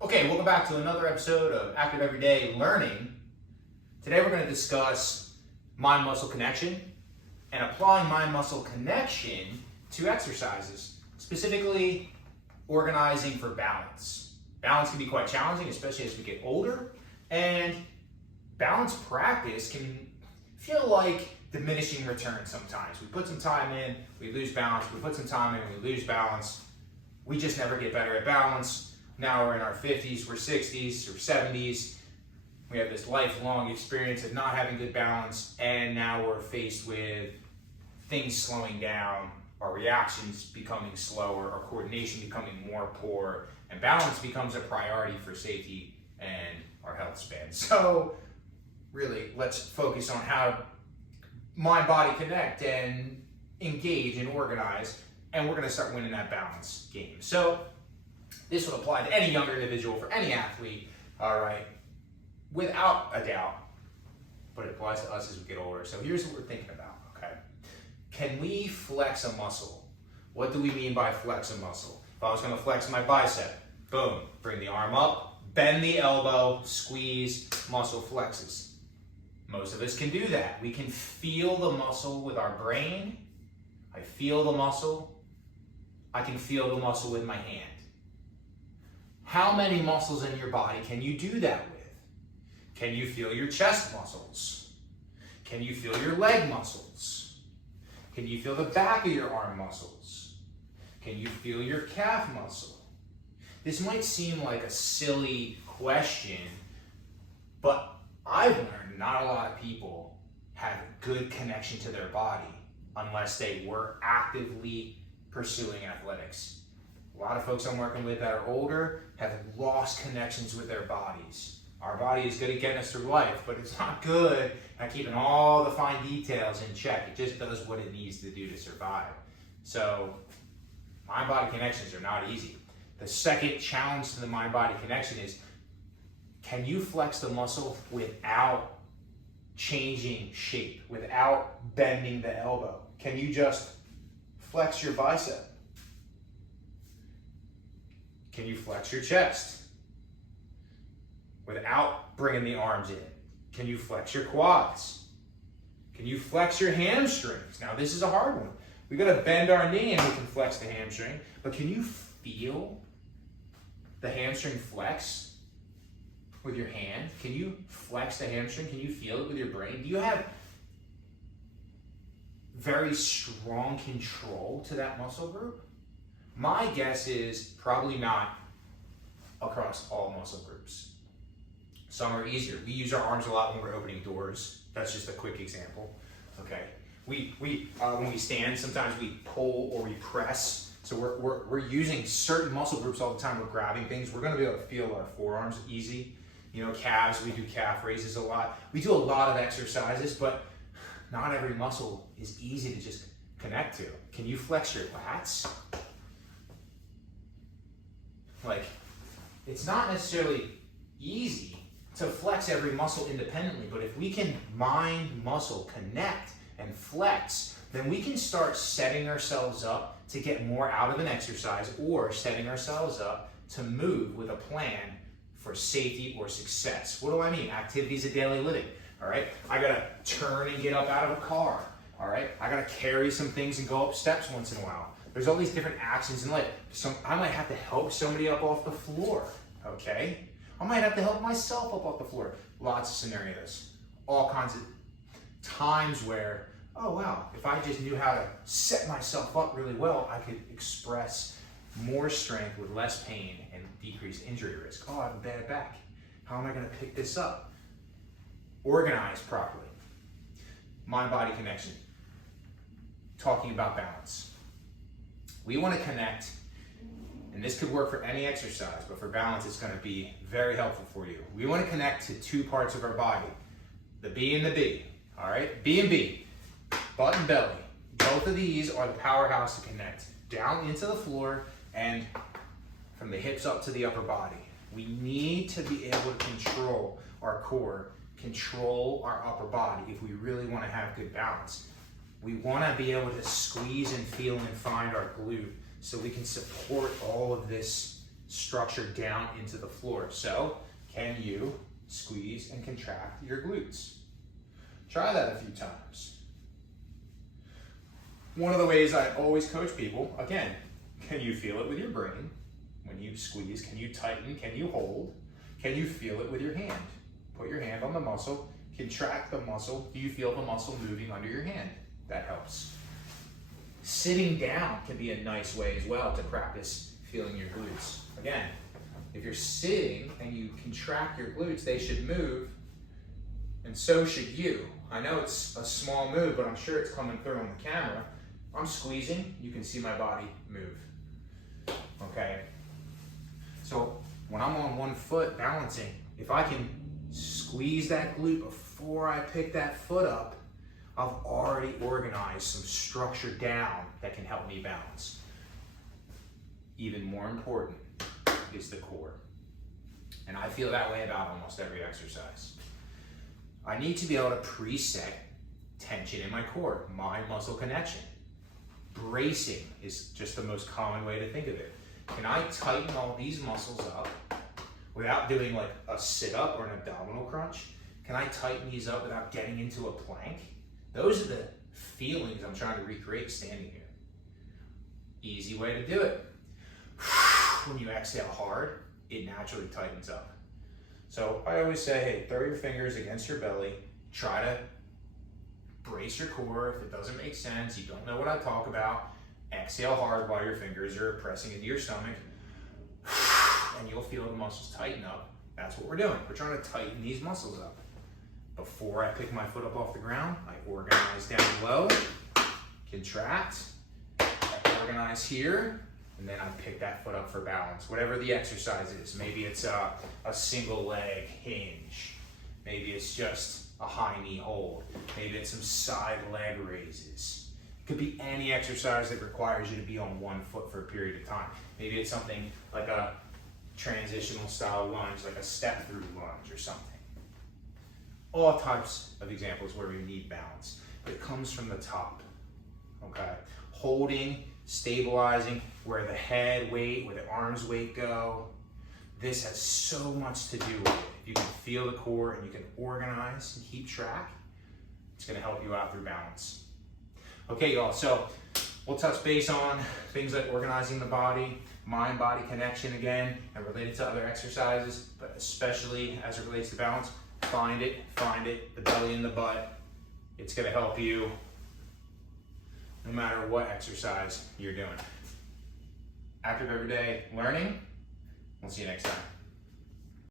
Okay, welcome back to another episode of Active Everyday Learning. Today we're going to discuss mind-muscle connection and applying mind-muscle connection to exercises, specifically organizing for balance. Balance can be quite challenging, especially as we get older, and balance practice can feel like diminishing returns sometimes. We put some time in, we lose balance, we put some time in, we lose balance. We just never get better at balance. Now we're in our 50s, we're 60s, or 70s. We have this lifelong experience of not having good balance, and now we're faced with things slowing down, our reactions becoming slower, our coordination becoming more poor, and balance becomes a priority for safety and our health span. So really, let's focus on how mind-body connect and engage and organize, and we're gonna start winning that balance game. So this would apply to any younger individual, for any athlete, all right, without a doubt, but it applies to us as we get older. So here's what we're thinking about, okay? Can we flex a muscle? What do we mean by flex a muscle? If I was gonna flex my bicep, boom, bring the arm up, bend the elbow, squeeze, muscle flexes. Most of us can do that. We can feel the muscle with our brain. I feel the muscle. I can feel the muscle with my hand. How many muscles in your body can you do that with? Can you feel your chest muscles? Can you feel your leg muscles? Can you feel the back of your arm muscles? Can you feel your calf muscle? This might seem like a silly question, but I've learned not a lot of people have good connection to their body unless they were actively pursuing athletics. A lot of folks I'm working with that are older have lost connections with their bodies. Our body is good at getting us through life, but it's not good at keeping all the fine details in check. It just does what it needs to do to survive. So mind-body connections are not easy. The second challenge to the mind-body connection is, can you flex the muscle without changing shape, without bending the elbow? Can you just flex your bicep? Can you flex your chest without bringing the arms in? Can you flex your quads? Can you flex your hamstrings? Now this is a hard one. We gotta bend our knee and we can flex the hamstring, but can you feel the hamstring flex with your hand? Can you flex the hamstring? Can you feel it with your brain? Do you have very strong control to that muscle group? My guess is probably not across all muscle groups. Some are easier. We use our arms a lot when we're opening doors. That's just a quick example, okay? When we stand, sometimes we pull or we press. So we're using certain muscle groups all the time. We're grabbing things. We're gonna be able to feel our forearms easy. You know, calves, we do calf raises a lot. We do a lot of exercises, but not every muscle is easy to just connect to. Can you flex your lats? Like, it's not necessarily easy to flex every muscle independently, but if we can mind muscle connect and flex, then we can start setting ourselves up to get more out of an exercise, or setting ourselves up to move with a plan for safety or success. What do I mean? Activities of daily living, all right? I gotta turn and get up out of a car, all right? I gotta carry some things and go up steps once in a while. There's all these different actions in life. I might have to help somebody up off the floor, okay? I might have to help myself up off the floor. Lots of scenarios. All kinds of times where, oh wow, if I just knew how to set myself up really well, I could express more strength with less pain and decrease injury risk. Oh, I have a bad back. How am I gonna pick this up? Organize properly. Mind-body connection. Talking about balance. We want to connect, and this could work for any exercise, but for balance, it's going to be very helpful for you. We want to connect to two parts of our body, the B and the B, all right? B and B, butt and belly. Both of these are the powerhouse to connect down into the floor and from the hips up to the upper body. We need to be able to control our core, control our upper body if we really want to have good balance. We want to be able to squeeze and feel and find our glute so we can support all of this structure down into the floor. So, can you squeeze and contract your glutes? Try that a few times. One of the ways I always coach people, again, can you feel it with your brain? When you squeeze, can you tighten? Can you hold? Can you feel it with your hand? Put your hand on the muscle, contract the muscle. Do you feel the muscle moving under your hand? That helps. Sitting down can be a nice way as well to practice feeling your glutes. Again, if you're sitting and you contract your glutes, they should move, and so should you. I know it's a small move, but I'm sure it's coming through on the camera. I'm squeezing, you can see my body move. Okay? So when I'm on one foot balancing, if I can squeeze that glute before I pick that foot up, I've already organized some structure down that can help me balance. Even more important is the core. And I feel that way about almost every exercise. I need to be able to preset tension in my core, mind muscle connection. Bracing is just the most common way to think of it. Can I tighten all these muscles up without doing like a sit-up or an abdominal crunch? Can I tighten these up without getting into a plank? Those are the feelings I'm trying to recreate standing here. Easy way to do it. When you exhale hard, it naturally tightens up. So I always say, hey, throw your fingers against your belly, try to brace your core. If it doesn't make sense, you don't know what I talk about, exhale hard while your fingers are pressing into your stomach, and you'll feel the muscles tighten up. That's what we're doing. We're trying to tighten these muscles up. Before I pick my foot up off the ground, I organize down low, contract, I organize here, and then I pick that foot up for balance. Whatever the exercise is. Maybe it's a single leg hinge. Maybe it's just a high knee hold. Maybe it's some side leg raises. It could be any exercise that requires you to be on one foot for a period of time. Maybe it's something like a transitional style lunge, like a step through lunge or something. All types of examples where we need balance. But it comes from the top, okay? Holding, stabilizing, where the head weight, where the arms weight go. This has so much to do with it. If you can feel the core and you can organize and keep track, it's gonna help you out through balance. Okay, y'all, so we'll touch base on things like organizing the body, mind-body connection again, and related to other exercises, but especially as it relates to balance, find it, the belly and the butt. It's gonna help you no matter what exercise you're doing. Active everyday learning. We'll see you next time.